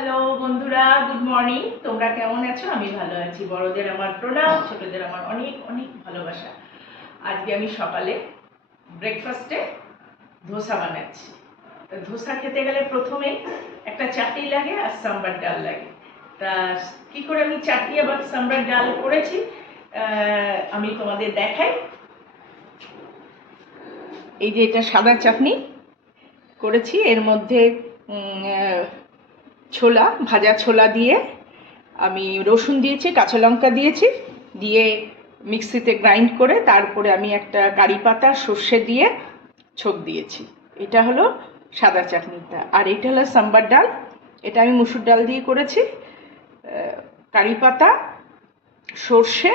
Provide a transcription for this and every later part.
Hello বন্ধুরা, good morning. তোমরা কেমন আছো? আমি ভালো আছি। বড়দের আমার প্রণাম, ছোটদের আমার অনেক অনেক ভালোবাসা। আজকে আমি সকালে ব্রেকফাস্টে ধোসা বানাচ্ছি। ধোসা খেতে গেলে প্রথমেই একটা চাটনি লাগে আর সাম্বার ডাল লাগে। তা কি করে আমি চাটনি আবার সাম্বার ডাল করেছি আমি তোমাদের দেখাই। এই যে এটা সাদা চাটনি করেছি, এর মধ্যে ছোলা, ভাজা ছোলা দিয়ে আমি রসুন দিয়েছি, কাঁচা লঙ্কা দিয়েছি, দিয়ে মিক্সিতে গ্রাইন্ড করে তারপরে আমি একটা কারি পাতা সর্ষে দিয়ে ছোপ দিয়েছি। এটা হলো সাদা চাটনিটা। আর এটা হলো সাম্বার ডাল, এটা আমি মুসুর ডাল দিয়ে করেছি। কারি পাতা, সর্ষে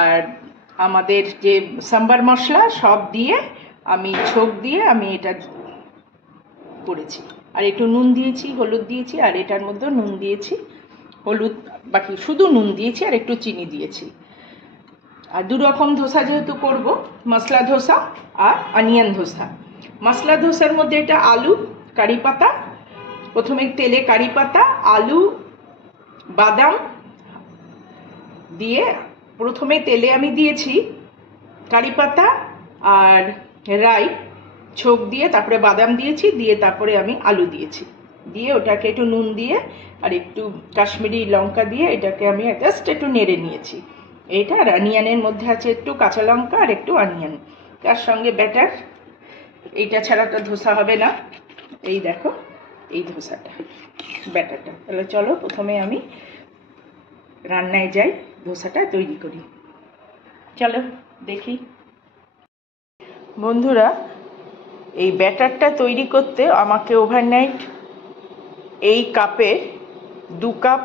আর আমাদের যে সাম্বার মশলা সব দিয়ে আমি ছোপ দিয়ে আমি এটা করেছি। আর একটু নুন দিয়েছি, হলুদ দিয়েছি, আর এটার মধ্যে নুন দিয়েছি, হলুদ, বাকি শুধু নুন দিয়েছি আর একটু চিনি দিয়েছি। আর দু রকম ধোসা যেহেতু করব, মশলা ধোসা আর অনিয়ন ধোসা। মশলা ধোসার মধ্যে এটা আলু, কারি পাতা, প্রথমে তেলে কারি পাতা, আলু, বাদাম দিয়ে প্রথমে তেলে আমি দিয়েছি কারি পাতা আর রাই ছোপ দিয়ে, তারপরে বাদাম দিয়েছি, দিয়ে তারপরে আমি আলু দিয়েছি, দিয়ে ওটাকে একটু নুন দিয়ে আর একটু কাশ্মীরি লঙ্কা দিয়ে এটাকে আমি জাস্ট একটু নেড়ে নিয়েছি। এইটা আর অনিয়নের মধ্যে আছে একটু কাঁচা লঙ্কা আর একটু অনিয়ন, তার সঙ্গে ব্যাটার। এইটা ছাড়া তো ধোসা হবে না। এই দেখো এই ধোসাটা, ব্যাটারটা। তাহলে চলো প্রথমে আমি রান্নায় যাই, ধোসাটা তৈরি করি। চলো দেখি। বন্ধুরা, এই ব্যাটারটা তৈরি করতে আমাকে ওভারনাইট এই কাপে 2 কাপ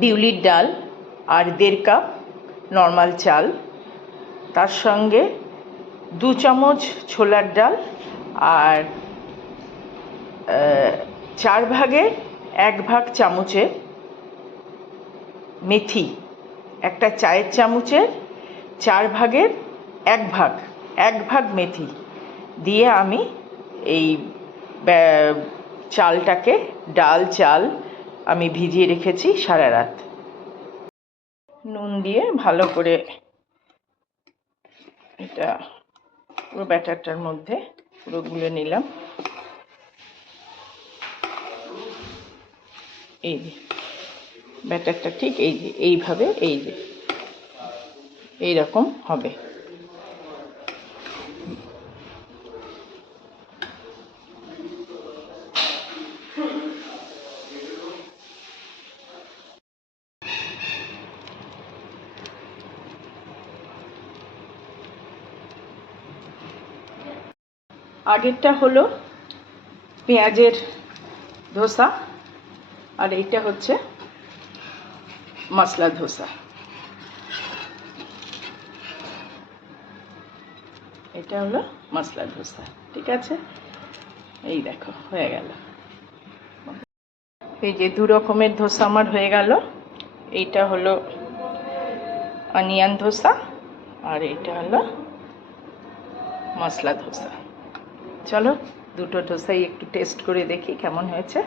বিউলির ডাল আর 1.5 কাপ নর্মাল চাল, তার সঙ্গে 2 চামচ ছোলার ডাল আর 4 ভাগের 1 ভাগ চামচে মেথি, একটা চায়ের চামচের 4 ভাগের 1 ভাগ মেথি দিয়ে আমি এই চালটাকে, চাল আমি ভিজিয়ে রেখেছি সারা রাত। নুন দিয়ে ভালো করে এটা পুরো ব্যাটারটার মধ্যে পুরো গুলে নিলাম। এই যে ব্যাটারটা ঠিক এই যে এইভাবে, এই যে এইরকম হবে। আগেরটা হলো পেঁয়াজের ধোসা আর এইটা হচ্ছে মশলা ধোসা। এটা হলো মশলা ধোসা, ঠিক আছে? এই দেখো হয়ে গেল। এই যে 2 রকমের ধোসা আমার হয়ে গেল। এইটা হলো অনিয়ন ধোসা আর এইটা হলো মশলা ধোসা। চলো দুটো ধোসাই একটু টেস্ট করে দেখি কেমন হয়েছে।